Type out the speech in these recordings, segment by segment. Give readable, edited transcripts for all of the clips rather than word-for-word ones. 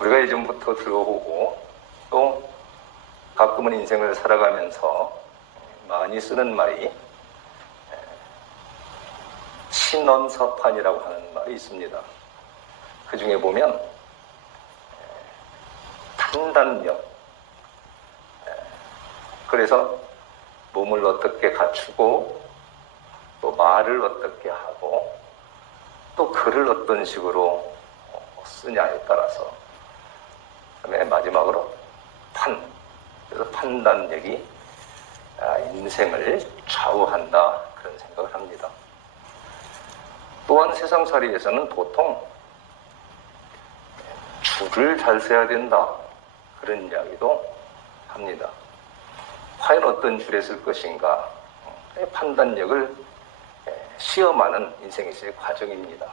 우리가 예전부터 들어오고 또 가끔은 인생을 살아가면서 많이 쓰는 말이 신언서판이라고 하는 말이 있습니다. 그 중에 보면 판단력, 그래서 몸을 어떻게 갖추고 또 말을 어떻게 하고 또 글을 어떤 식으로 쓰냐에 따라서, 그다음에 마지막으로 그래서 판단력이 인생을 좌우한다, 그런 생각을 합니다. 또한 세상살이에서는 보통 줄을 잘 세야 된다, 그런 이야기도 합니다. 과연 어떤 줄에 쓸 것인가, 판단력을 시험하는 인생에서의 과정입니다.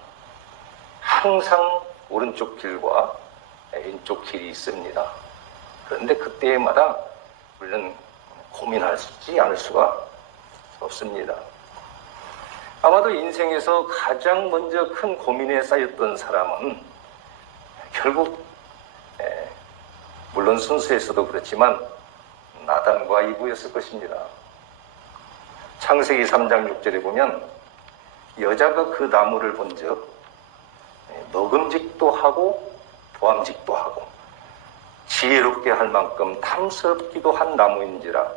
항상 오른쪽 길과 왼쪽 길이 있습니다. 그런데 그때마다 우리는 고민하지 않을 수가 없습니다. 아마도 인생에서 가장 먼저 큰 고민에 쌓였던 사람은 결국 물론 순수에서도 그렇지만 아담과 이브였을 것입니다. 창세기 3장 6절에 보면 여자가 그 나무를 본즉 먹음직도 하고 보암직도 하고 지혜롭게 할 만큼 탐스럽기도 한 나무인지라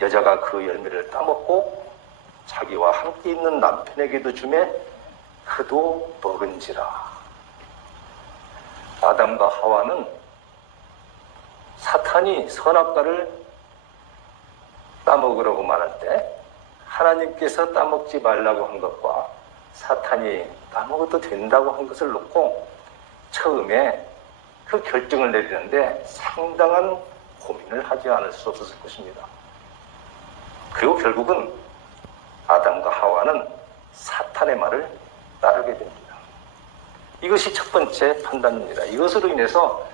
여자가 그 열매를 따먹고 자기와 함께 있는 남편에게도 주매 그도 먹은지라. 아담과 하와는 사탄이 선악과를 따먹으라고 말할 때 하나님께서 따먹지 말라고 한 것과 사탄이 따먹어도 된다고 한 것을 놓고 처음에 그 결정을 내리는데 상당한 고민을 하지 않을 수 없었을 것입니다. 그리고 결국은 아담과 하와는 사탄의 말을 따르게 됩니다. 이것이 첫 번째 판단입니다. 이것으로 인해서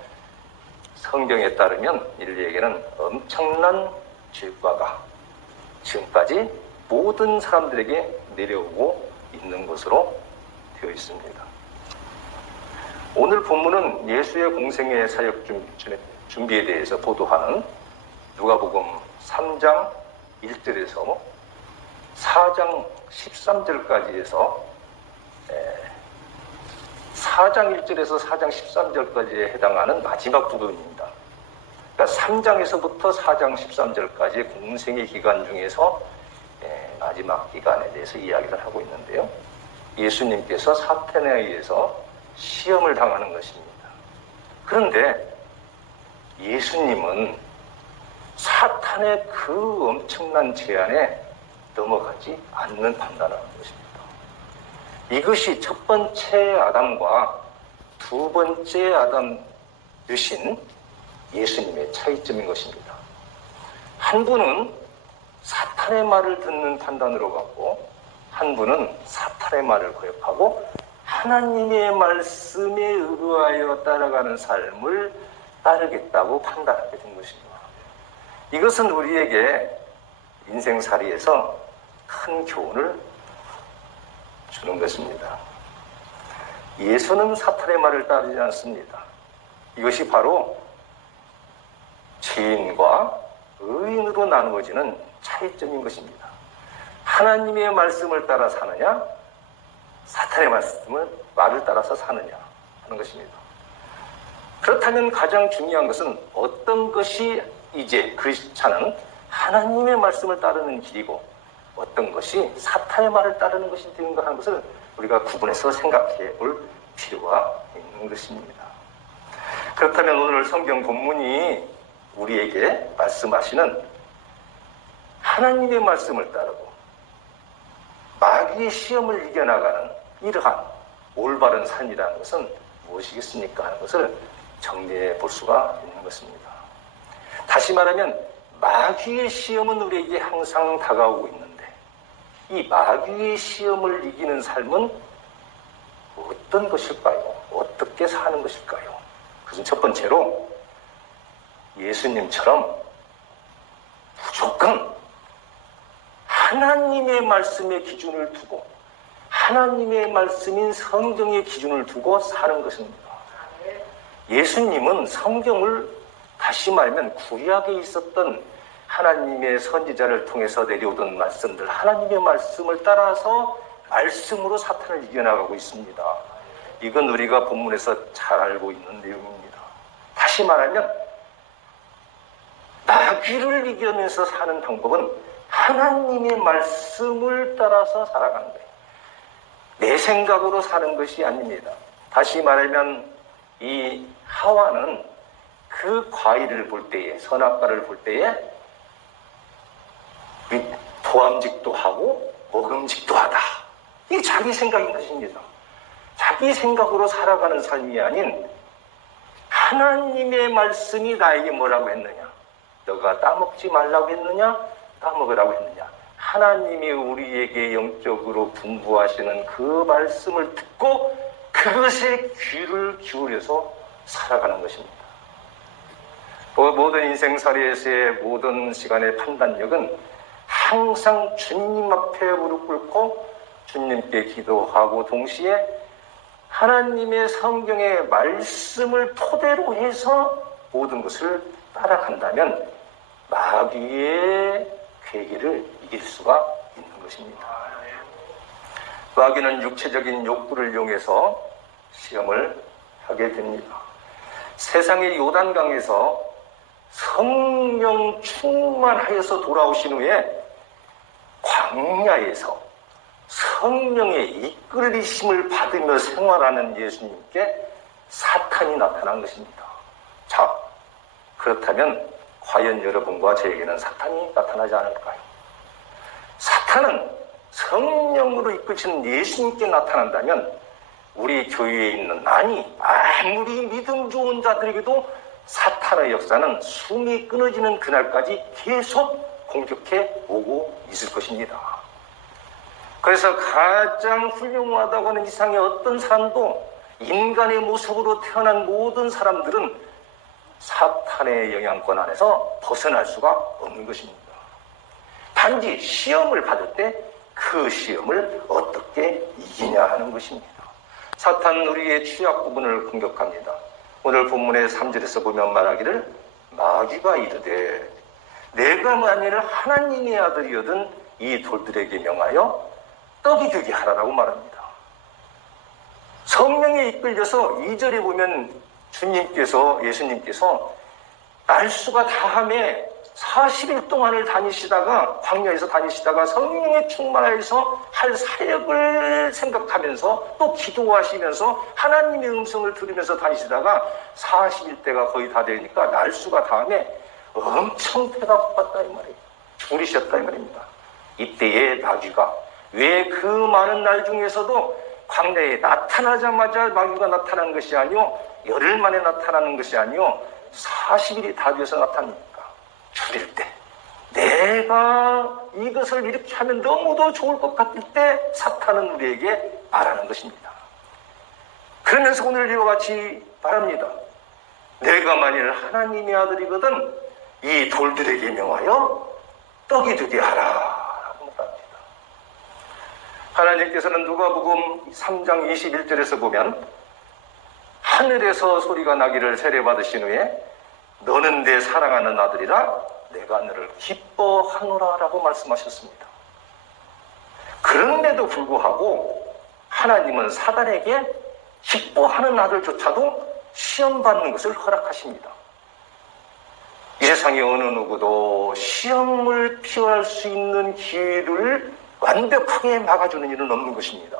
성경에 따르면 인류에게는 엄청난 죄과가 지금까지 모든 사람들에게 내려오고 있는 것으로 되어 있습니다. 오늘 본문은 예수의 공생애 사역 준비에 대해서 보도하는 누가복음 3장 1절에서 4장 13절까지 해서 4장 1절에서 4장 13절까지에 해당하는 마지막 부분입니다. 그러니까 3장에서부터 4장 13절까지의 공생의 기간 중에서 마지막 기간에 대해서 이야기를 하고 있는데요. 예수님께서 사탄에 의해서 시험을 당하는 것입니다. 그런데 예수님은 사탄의 그 엄청난 제안에 넘어가지 않는 판단을 하는 것입니다. 이것이 첫 번째 아담과 두 번째 아담 되신 예수님의 차이점인 것입니다. 한 분은 사탄의 말을 듣는 판단으로 갔고 한 분은 사탄의 말을 거역하고 하나님의 말씀에 의거하여 따라가는 삶을 따르겠다고 판단하게 된 것입니다. 이것은 우리에게 인생살이에서 큰 교훈을 주는 것입니다. 예수는 사탄의 말을 따르지 않습니다. 이것이 바로 죄인과 의인으로 나누어지는 차이점인 것입니다. 하나님의 말씀을 따라 사느냐, 사탄의 말을 따라서 사느냐 하는 것입니다. 그렇다면 가장 중요한 것은 어떤 것이 이제 크리스찬은 하나님의 말씀을 따르는 길이고 어떤 것이 사탄의 말을 따르는 것이 되는가 하는 것을 우리가 구분해서 생각해 볼 필요가 있는 것입니다. 그렇다면 오늘 성경 본문이 우리에게 말씀하시는 하나님의 말씀을 따르고 마귀의 시험을 이겨나가는 이러한 올바른 삶이라는 것은 무엇이겠습니까 하는 것을 정리해 볼 수가 있는 것입니다. 다시 말하면 마귀의 시험은 우리에게 항상 다가오고 있는데 이 마귀의 시험을 이기는 삶은 어떤 것일까요? 어떻게 사는 것일까요? 그것은 첫 번째로 예수님처럼 무조건 하나님의 말씀의 기준을 두고 하나님의 말씀인 성경의 기준을 두고 사는 것입니다. 예수님은 성경을 다시 말하면 구약에 있었던 하나님의 선지자를 통해서 내려오던 말씀들, 하나님의 말씀을 따라서 말씀으로 사탄을 이겨나가고 있습니다. 이건 우리가 본문에서 잘 알고 있는 내용입니다. 다시 말하면 마귀를 이겨내서 사는 방법은 하나님의 말씀을 따라서 살아가는 거예요. 내 생각으로 사는 것이 아닙니다. 다시 말하면 이 하와는 그 과일을 볼 때에, 선악과를 볼 때에 도암직도 하고 먹음직도 하다. 이게 자기 생각인 것입니다. 자기 생각으로 살아가는 삶이 아닌 하나님의 말씀이 나에게 뭐라고 했느냐? 너가 따먹지 말라고 했느냐? 따먹으라고 했느냐? 하나님이 우리에게 영적으로 분부하시는 그 말씀을 듣고 그것에 귀를 기울여서 살아가는 것입니다. 모든 인생살이에서의 모든 시간의 판단력은 항상 주님 앞에 무릎 꿇고 주님께 기도하고 동시에 하나님의 성경의 말씀을 토대로 해서 모든 것을 따라간다면 마귀의 괴계를 이길 수가 있는 것입니다. 마귀는 육체적인 욕구를 이용해서 시험을 하게 됩니다. 세상의 요단강에서 성령 충만하여서 돌아오신 후에 광야에서 성령의 이끌리심을 받으며 생활하는 예수님께 사탄이 나타난 것입니다. 자, 그렇다면 과연 여러분과 저에게는 사탄이 나타나지 않을까요? 사탄은 성령으로 이끄시는 예수님께 나타난다면 우리 교회에 있는 아무리 믿음 좋은 자들에게도 사탄의 역사는 숨이 끊어지는 그날까지 계속 공격해 오고 있을 것입니다. 그래서 가장 훌륭하다고 하는 이상의 어떤 사람도 인간의 모습으로 태어난 모든 사람들은 사탄의 영향권 안에서 벗어날 수가 없는 것입니다. 단지 시험을 받을 때 그 시험을 어떻게 이기냐 하는 것입니다. 사탄은 우리의 취약 부분을 공격합니다. 오늘 본문의 3절에서 보면 말하기를 마귀가 이르되 내가 만일 하나님의 아들이거든 이 돌들에게 명하여 떡이 되게 하라라고 말합니다. 성령에 이끌려서 2절에 보면 예수님께서 날수가 다함에 40일 동안을 광야에서 다니시다가 성령에 충만하여서 할 사역을 생각하면서 또 기도하시면서 하나님의 음성을 들으면서 다니시다가 40일 때가 거의 다 되니까 날수가 다음에 엄청 배가 고팠다 이 말이에요. 줄이셨다 이 말입니다. 이때에 마귀가 왜 그 많은 날 중에서도 광야에 나타나자마자 마귀가 나타난 것이 아니오 열흘 만에 나타나는 것이 아니오 40일이 다 돼서 나타납니까? 줄일 때 내가 이것을 이렇게 하면 너무도 좋을 것 같을 때 사탄은 우리에게 말하는 것입니다. 그러면서 오늘 이와 같이 말합니다. 내가 만일 하나님의 아들이거든 이 돌들에게 명하여 떡이 되게 하라 라고 말합니다. 하나님께서는 누가복음 3장 21절에서 보면 하늘에서 소리가 나기를 세례받으신 후에 너는 내 사랑하는 아들이라 내가 너를 기뻐하노라 라고 말씀하셨습니다. 그런데도 불구하고 하나님은 사단에게 기뻐하는 아들조차도 시험받는 것을 허락하십니다. 이 세상의 어느 누구도 시험을 피할 수 있는 기회를 완벽하게 막아주는 일은 없는 것입니다.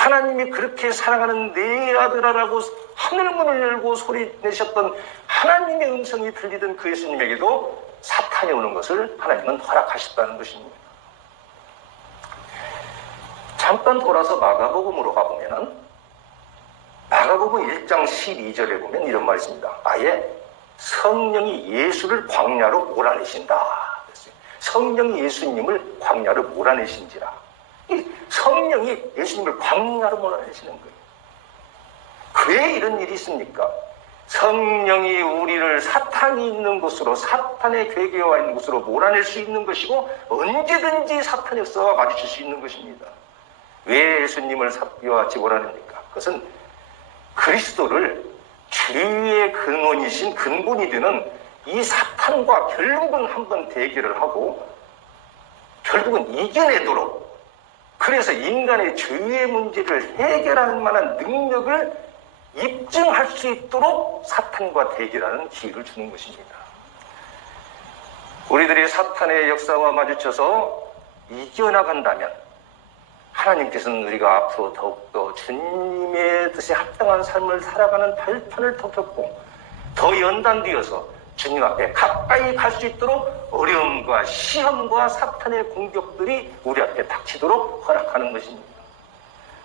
하나님이 그렇게 사랑하는 내 아들아라고 하늘문을 열고 소리 내셨던 하나님의 음성이 들리던 그 예수님에게도 사탄이 오는 것을 하나님은 허락하셨다는 것입니다. 잠깐 돌아서 마가복음으로 가보면 마가복음 1장 12절에 보면 이런 말이 있습니다. 아예 성령이 예수를 광야로 몰아내신다. 성령이 예수님을 광야로 몰아내신지라. 성령이 예수님을 광야로 몰아내시는 거예요. 왜 이런 일이 있습니까? 성령이 우리를 사탄이 있는 곳으로, 사탄의 괴계와 있는 곳으로 몰아낼 수 있는 것이고 언제든지 사탄의 역사와 마주칠 수 있는 것입니다. 왜 예수님을 이와 같이 몰아냅니까? 그것은 그리스도를 죄의 근원이신 근본이 되는 이 사탄과 결국은 한번 대결을 하고 결국은 이겨내도록, 그래서 인간의 죄의 문제를 해결할 만한 능력을 입증할 수 있도록 사탄과 대결하는 기회를 주는 것입니다. 우리들이 사탄의 역사와 마주쳐서 이겨나간다면 하나님께서는 우리가 앞으로 더욱더 주님의 뜻에 합당한 삶을 살아가는 발판을 더 펴고 더 연단되어서 주님 앞에 가까이 갈 수 있도록 어려움과 시험과 사탄의 공격들이 우리 앞에 닥치도록 허락하는 것입니다.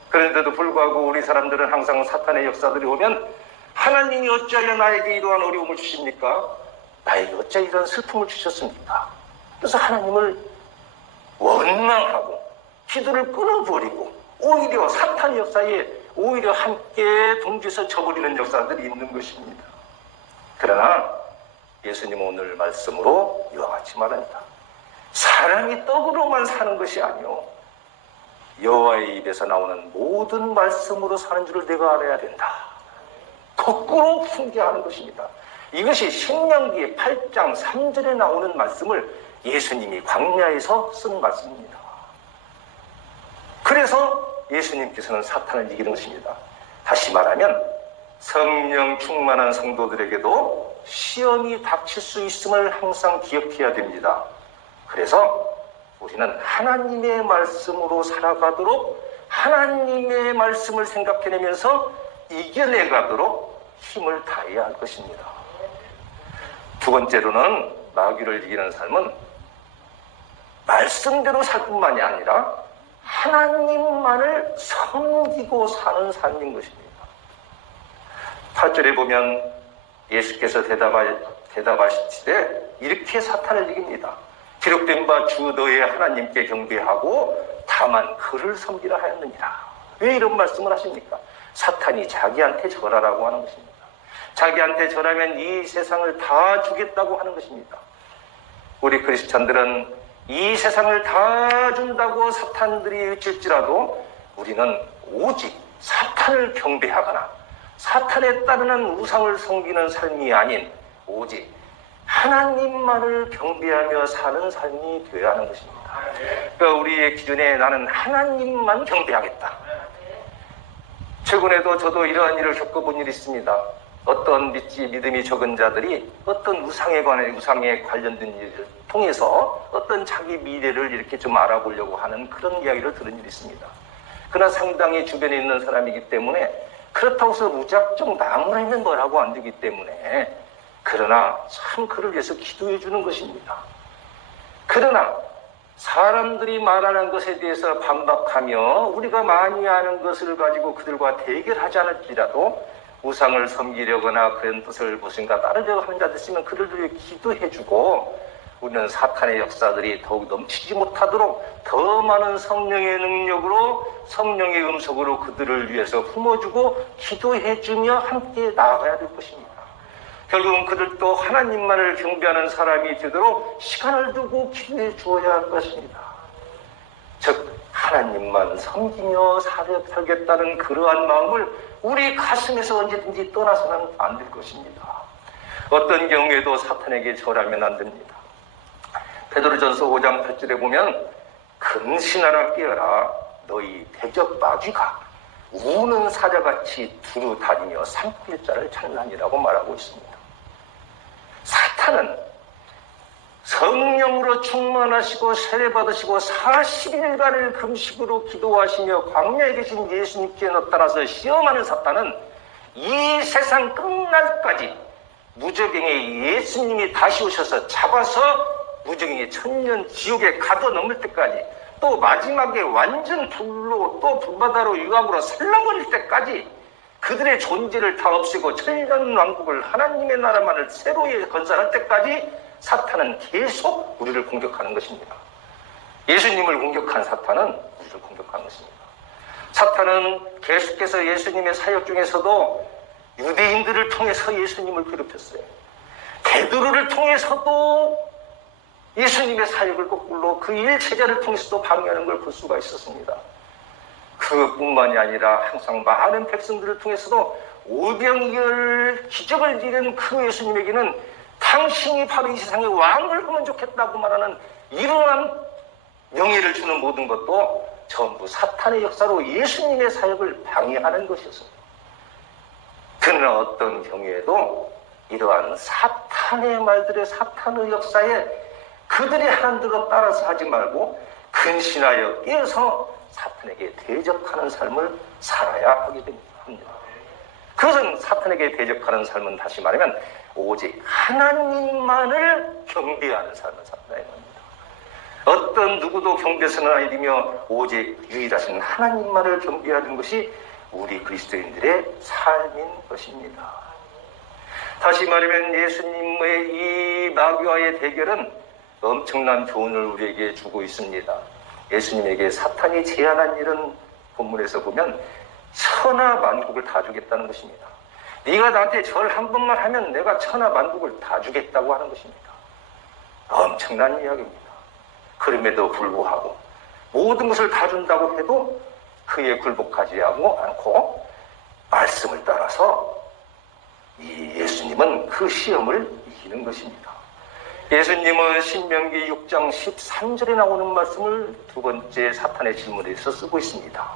그런데도 불구하고 우리 사람들은 항상 사탄의 역사들이 오면 하나님이 어찌하여 나에게 이러한 어려움을 주십니까? 나에게 어찌하여 이런 슬픔을 주셨습니까? 그래서 하나님을 원망하고 기도를 끊어버리고 오히려 사탄의 역사에 오히려 함께 동지에서 져버리는 역사들이 있는 것입니다. 그러나 예수님은 오늘 말씀으로 이와 같이 말합니다. 사람이 떡으로만 사는 것이 아니오 여호와의 입에서 나오는 모든 말씀으로 사는 줄을 내가 알아야 된다. 거꾸로 훈계하는 것입니다. 이것이 신명기 8장 3절에 나오는 말씀을 예수님이 광야에서 쓴 말씀입니다. 그래서 예수님께서는 사탄을 이기는 것입니다. 다시 말하면 성령 충만한 성도들에게도 시험이 닥칠 수 있음을 항상 기억해야 됩니다. 그래서 우리는 하나님의 말씀으로 살아가도록 하나님의 말씀을 생각해내면서 이겨내가도록 힘을 다해야 할 것입니다. 두 번째로는 마귀를 이기는 삶은 말씀대로 살 뿐만이 아니라 하나님만을 섬기고 사는 삶인 것입니다. 8절에 보면 예수께서 대답하시되 이렇게 사탄을 이깁니다. 기록된 바 주 너의 하나님께 경배하고 다만 그를 섬기라 하였느니라. 왜 이런 말씀을 하십니까? 사탄이 자기한테 절하라고 하는 것입니다. 자기한테 절하면 이 세상을 다 주겠다고 하는 것입니다. 우리 크리스찬들은 이 세상을 다 준다고 사탄들이 외칠지라도 우리는 오직 사탄을 경배하거나 사탄에 따르는 우상을 섬기는 삶이 아닌 오직 하나님만을 경배하며 사는 삶이 되어야 하는 것입니다. 그러니까 우리의 기준에 나는 하나님만 경배하겠다. 최근에도 저도 이러한 일을 겪어본 일이 있습니다. 어떤 믿음이 적은 자들이 어떤 우상에 관련된 일을 통해서 어떤 자기 미래를 이렇게 좀 알아보려고 하는 그런 이야기를 들은 일이 있습니다. 그러나 상당히 주변에 있는 사람이기 때문에 그렇다고 해서 무작정 나무라는 거라고 안 되기 때문에 그러나 참 그를 위해서 기도해 주는 것입니다. 그러나 사람들이 말하는 것에 대해서 반박하며 우리가 많이 아는 것을 가지고 그들과 대결하지 않을지라도 우상을 섬기려거나 그런 뜻을 무엇인가 따르려고 하는 자들 있으면 그들을 위해 기도해주고 우리는 사탄의 역사들이 더욱 넘치지 못하도록 더 많은 성령의 능력으로 성령의 음성으로 그들을 위해서 품어주고 기도해주며 함께 나아가야 될 것입니다. 결국은 그들도 하나님만을 경배하는 사람이 되도록 시간을 두고 기도해 주어야 할 것입니다. 즉 하나님만 섬기며 살겠다는 그러한 마음을 우리 가슴에서 언제든지 떠나서는 안 될 것입니다. 어떤 경우에도 사탄에게 절하면 안 됩니다. 베드로전서 5장 8절에 보면 근신하라 깨어라 너희 대적 마귀가 우는 사자같이 두루 다니며 삼킬 자를 찾나니라고 말하고 있습니다. 사탄은 성령으로 충만하시고 세례받으시고 40일간을 금식으로 기도하시며 광야에 계신 예수님께 나타나서 시험하는 사탄은 이 세상 끝날까지 무저갱의 예수님이 다시 오셔서 잡아서 무저갱의 천년 지옥에 가둬넘을 때까지 또 마지막에 완전 불로 또 불바다로 유황으로 살라버릴 때까지 그들의 존재를 다 없애고 천년 왕국을 하나님의 나라만을 새로 건설할 때까지 사탄은 계속 우리를 공격하는 것입니다. 예수님을 공격한 사탄은 우리를 공격하는 것입니다. 사탄은 계속해서 예수님의 사역 중에서도 유대인들을 통해서 예수님을 괴롭혔어요. 베드로를 통해서도 예수님의 사역을 거꾸로 그 일체자를 통해서도 방해하는 걸 볼 수가 있었습니다. 그뿐만이 아니라 항상 많은 백성들을 통해서도 오병이어를 기적을 이룬 그 예수님에게는 당신이 바로 이 세상의 왕을 하면 좋겠다고 말하는 이러한 명예를 주는 모든 것도 전부 사탄의 역사로 예수님의 사역을 방해하는 것이었습니다. 그러나 어떤 경우에도 이러한 사탄의 말들의 사탄의 역사에 그들이 하는 대로 따라서 하지 말고 근신하여 깨서 사탄에게 대적하는 삶을 살아야 하게 됩니다. 그것은 사탄에게 대적하는 삶은 다시 말하면 오직 하나님만을 경배하는 삶을 산다는 겁니다. 어떤 누구도 경배서는 아니며 오직 유일하신 하나님만을 경배하는 것이 우리 그리스도인들의 삶인 것입니다. 다시 말하면 예수님의 이 마귀와의 대결은 엄청난 교훈을 우리에게 주고 있습니다. 예수님에게 사탄이 제안한 일은 본문에서 보면 천하 만국을 다 주겠다는 것입니다. 네가 나한테 절 한 번만 하면 내가 천하 만국을 다 주겠다고 하는 것입니다. 엄청난 이야기입니다. 그럼에도 불구하고 모든 것을 다 준다고 해도 그에 굴복하지 않고 말씀을 따라서 이 예수님은 그 시험을 이기는 것입니다. 예수님은 신명기 6장 13절에 나오는 말씀을 두 번째 사탄의 질문에서 쓰고 있습니다.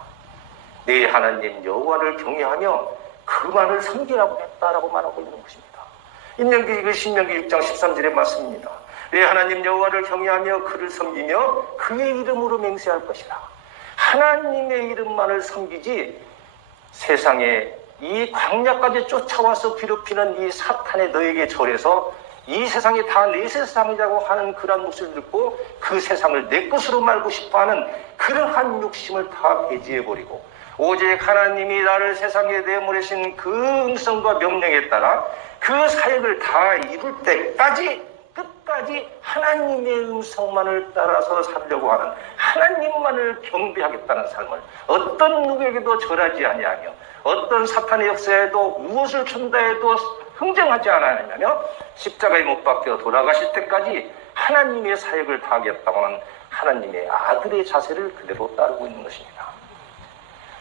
네 하나님 여호와를 경외하며 그만을 섬기라고 했다라고 말하고 있는 것입니다. 신명기 6장 13절의 말씀입니다. 네 하나님 여호와를 경외하며 그를 섬기며 그의 이름으로 맹세할 것이라. 하나님의 이름만을 섬기지 세상에 이 광야까지 쫓아와서 괴롭히는 이 사탄의 너에게 절해서 이 세상이 다 내 세상이라고 하는 그런 목소리를 듣고 그 세상을 내 것으로 말고 싶어하는 그러한 욕심을 다 배제해버리고 오직 하나님이 나를 세상에 내보내신 그 음성과 명령에 따라 그 사역을 다 이룰 때까지 끝까지 하나님의 음성만을 따라서 살려고 하는 하나님만을 경배하겠다는 삶을 어떤 누구에게도 절하지 아니하며 어떤 사탄의 역사에도 무엇을 준다 해도 흥정하지 않았냐며 십자가에 못 박혀 돌아가실 때까지 하나님의 사역을 다하겠다고 하는 하나님의 아들의 자세를 그대로 따르고 있는 것입니다.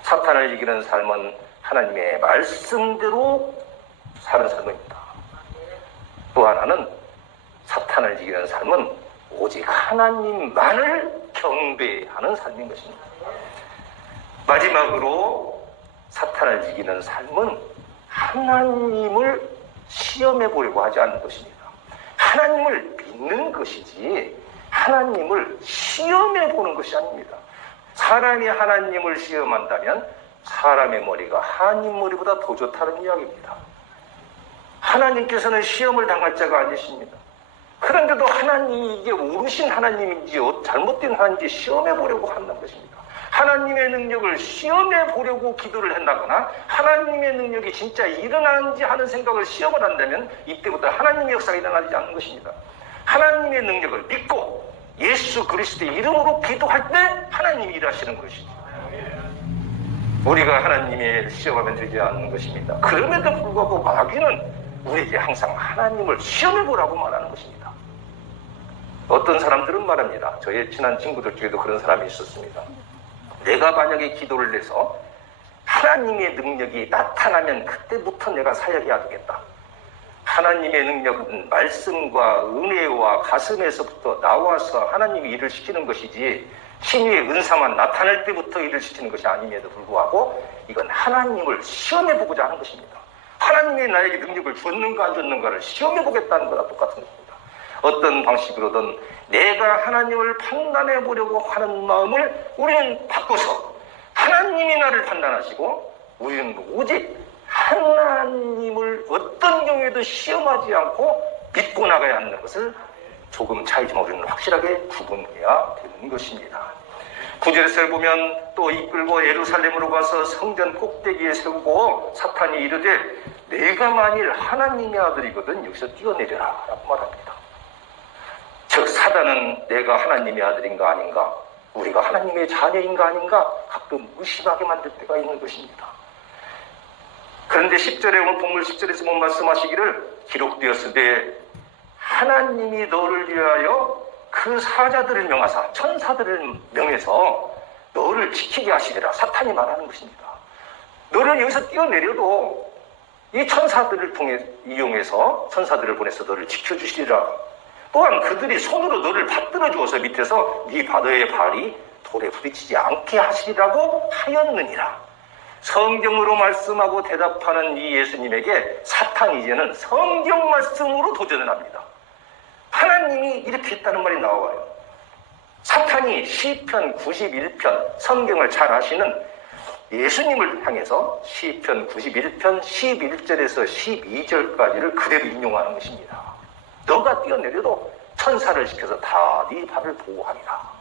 사탄을 이기는 삶은 하나님의 말씀대로 사는 삶입니다. 또 하나는 사탄을 이기는 삶은 오직 하나님만을 경배하는 삶인 것입니다. 마지막으로 사탄을 이기는 삶은 하나님을 시험해 보려고 하지 않는 것입니다. 하나님을 믿는 것이지 하나님을 시험해 보는 것이 아닙니다. 사람이 하나님을 시험한다면 사람의 머리가 하나님 머리보다 더 좋다는 이야기입니다. 하나님께서는 시험을 당할 자가 아니십니다. 그런데도 하나님이 이게 옳으신 하나님인지 잘못된 하나님인지 시험해 보려고 한다는 것입니다. 하나님의 능력을 시험해 보려고 기도를 한다거나 하나님의 능력이 진짜 일어나는지 하는 생각을 시험을 한다면 이때부터 하나님의 역사가 일어나지 않는 것입니다. 하나님의 능력을 믿고 예수 그리스도의 이름으로 기도할 때 하나님이 일하시는 것이죠. 우리가 하나님의 시험하면 되지 않는 것입니다. 그럼에도 불구하고 마귀는 우리에게 항상 하나님을 시험해 보라고 말하는 것입니다. 어떤 사람들은 말합니다. 저의 친한 친구들 중에도 그런 사람이 있었습니다. 내가 만약에 기도를 해서 하나님의 능력이 나타나면 그때부터 내가 사역해야 되겠다. 하나님의 능력은 말씀과 은혜와 가슴에서부터 나와서 하나님이 일을 시키는 것이지 신유의 은사만 나타날 때부터 일을 시키는 것이 아님에도 불구하고 이건 하나님을 시험해보고자 하는 것입니다. 하나님이 나에게 능력을 줬는가 안 줬는가를 시험해보겠다는 거랑 똑같은 것입니다. 어떤 방식으로든 내가 하나님을 판단해 보려고 하는 마음을 우리는 바꿔서 하나님이 나를 판단하시고 우리는 오직 하나님을 어떤 경우에도 시험하지 않고 믿고 나가야 하는 것을 조금 차이지만 우리는 확실하게 구분해야 되는 것입니다. 9절에서 보면 또 이끌고 예루살렘으로 가서 성전 꼭대기에 세우고 사탄이 이르되 내가 만일 하나님의 아들이거든 여기서 뛰어내려라 라고 말합니다. 즉 사단은 내가 하나님의 아들인가 아닌가 우리가 하나님의 자녀인가 아닌가 가끔 의심하게 만들 때가 있는 것입니다. 그런데 10절에 오늘 본문 10절에서 뭐 말씀하시기를 기록되었으되 하나님이 너를 위하여 그 사자들을 명하사 천사들을 명해서 너를 지키게 하시리라. 사탄이 말하는 것입니다. 너를 여기서 뛰어내려도 이 천사들을 이용해서 천사들을 보내서 너를 지켜주시리라. 또한 그들이 손으로 너를 받들어 주어서 밑에서 네 바다의 발이 돌에 부딪히지 않게 하시리라고 하였느니라. 성경으로 말씀하고 대답하는 이 예수님에게 사탄이 이제는 성경 말씀으로 도전을 합니다. 하나님이 이렇게 했다는 말이 나와요. 사탄이 시편 91편 성경을 잘 아시는 예수님을 향해서 시편 91편 11절에서 12절까지를 그대로 인용하는 것입니다. 너가 뛰어내려도 천사를 시켜서 다 네 발을 보호하리라.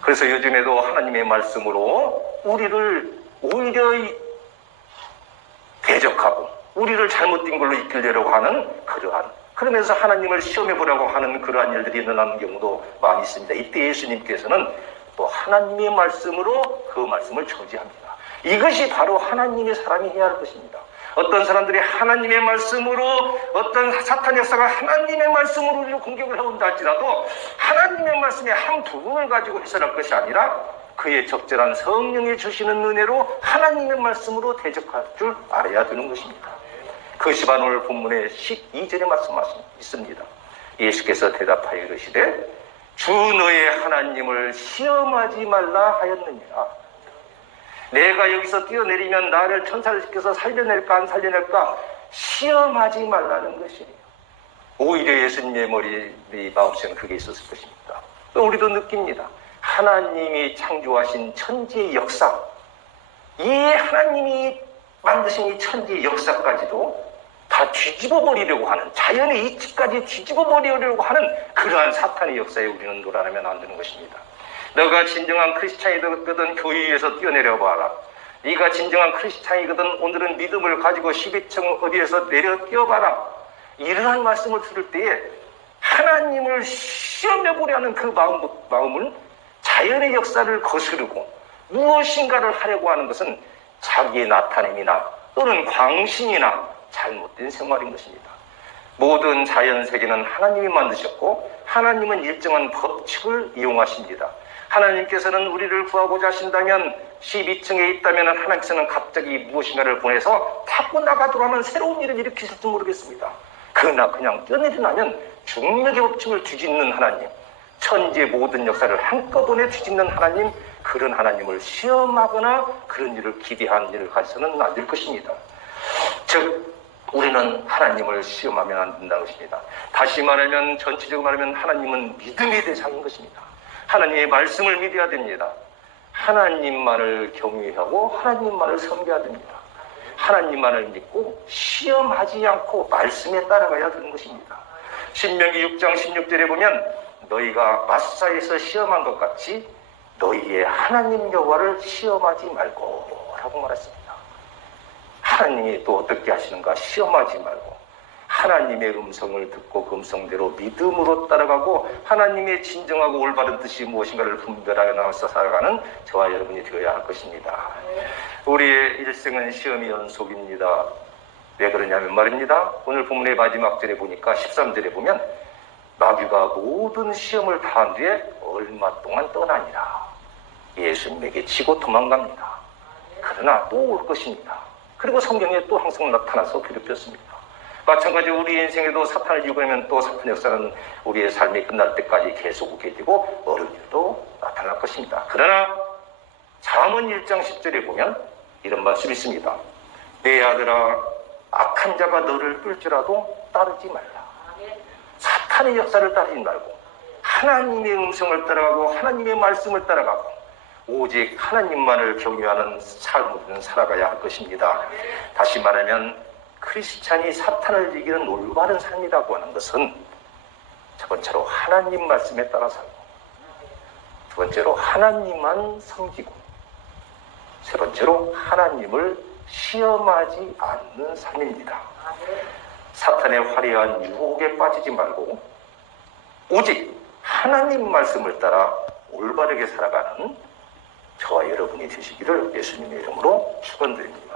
그래서 요즘에도 하나님의 말씀으로 우리를 오히려 대적하고 우리를 잘못된 걸로 이끌려고 하는 그러면서 하나님을 시험해보려고 하는 그러한 일들이 일어나는 경우도 많이 있습니다. 이때 예수님께서는 또 하나님의 말씀으로 그 말씀을 저지합니다. 이것이 바로 하나님의 사람이 해야 할 것입니다. 어떤 사람들이 하나님의 말씀으로 어떤 사탄 역사가 하나님의 말씀으로 우리를 공격을 해온다 할지라도 하나님의 말씀의 한 부분을 가지고 해설할 것이 아니라 그의 적절한 성령이 주시는 은혜로 하나님의 말씀으로 대적할 줄 알아야 되는 것입니다. 그것이 바로 오늘 본문의 12절의 말씀 있습니다. 예수께서 대답하여 이르시되 주 너의 하나님을 시험하지 말라 하였느니라. 내가 여기서 뛰어내리면 나를 천사를 시켜서 살려낼까 안 살려낼까 시험하지 말라는 것이에요. 오히려 예수님의 마음속에는 그게 있었을 것입니다. 또 우리도 느낍니다. 하나님이 창조하신 천지의 역사, 이 하나님이 만드신 이 천지의 역사까지도 다 뒤집어 버리려고 하는, 자연의 이치까지 뒤집어 버리려고 하는 그러한 사탄의 역사에 우리는 놀아나면 안 되는 것입니다. 너가 진정한 크리스찬이거든 교회에서 뛰어내려 봐라. 네가 진정한 크리스찬이거든 오늘은 믿음을 가지고 12층 어디에서 내려 뛰어봐라. 이러한 말씀을 들을 때에 하나님을 시험해보려는 그 마음은 자연의 역사를 거스르고 무엇인가를 하려고 하는 것은 자기의 나타냄이나 또는 광신이나 잘못된 생활인 것입니다. 모든 자연 세계는 하나님이 만드셨고 하나님은 일정한 법칙을 이용하십니다. 하나님께서는 우리를 구하고자 하신다면 12층에 있다면 하나님께서는 갑자기 무엇인가를 보내서 타고 나가도록 하는 새로운 일을 일으키실지 모르겠습니다. 그러나 그냥 뛰어내리나면 중력의 법칙을 뒤집는 하나님, 천지의 모든 역사를 한꺼번에 뒤집는 하나님, 그런 하나님을 시험하거나 그런 일을 기대한 일을 가져서는 안 될 것입니다. 즉 우리는 하나님을 시험하면 안 된다는 것입니다. 다시 말하면 전체적으로 말하면 하나님은 믿음의 대상인 것입니다. 하나님의 말씀을 믿어야 됩니다. 하나님만을 경외하고 하나님만을 섬겨야 됩니다. 하나님만을 믿고 시험하지 않고 말씀에 따라가야 되는 것입니다. 신명기 6장 16절에 보면 너희가 마사에서 시험한 것 같이 너희의 하나님 여호와를 시험하지 말고 라고 말했습니다. 하나님이 또 어떻게 하시는가 시험하지 말고 하나님의 음성을 듣고 그 음성대로 믿음으로 따라가고 하나님의 진정하고 올바른 뜻이 무엇인가를 분별하여 나와서 살아가는 저와 여러분이 되어야 할 것입니다. 우리의 일생은 시험의 연속입니다. 왜 그러냐면 말입니다. 오늘 본문의 마지막 절에 보니까 13절에 보면 마귀가 모든 시험을 다한 뒤에 얼마 동안 떠나니라. 예수님에게 지고 도망갑니다. 그러나 또 올 것입니다. 그리고 성경에 또 항상 나타나서 괴롭혔습니다. 마찬가지로 우리 인생에도 사탄을 이용하면 또 사탄 역사는 우리의 삶이 끝날 때까지 계속 우겨지고 어려운 일도 나타날 것입니다. 그러나 잠언 1장 10절에 보면 이런 말씀이 있습니다. 내 아들아 악한 자가 너를 끌지라도 따르지 말라. 사탄의 역사를 따르지 말고 하나님의 음성을 따라가고 하나님의 말씀을 따라가고 오직 하나님만을 경외하는 삶을 살아가야 할 것입니다. 다시 말하면 크리스찬이 사탄을 이기는 올바른 삶이라고 하는 것은 첫 번째로 하나님 말씀에 따라 살고 두 번째로 하나님만 섬기고 세 번째로 하나님을 시험하지 않는 삶입니다. 사탄의 화려한 유혹에 빠지지 말고 오직 하나님 말씀을 따라 올바르게 살아가는 저와 여러분이 되시기를 예수님의 이름으로 축원드립니다.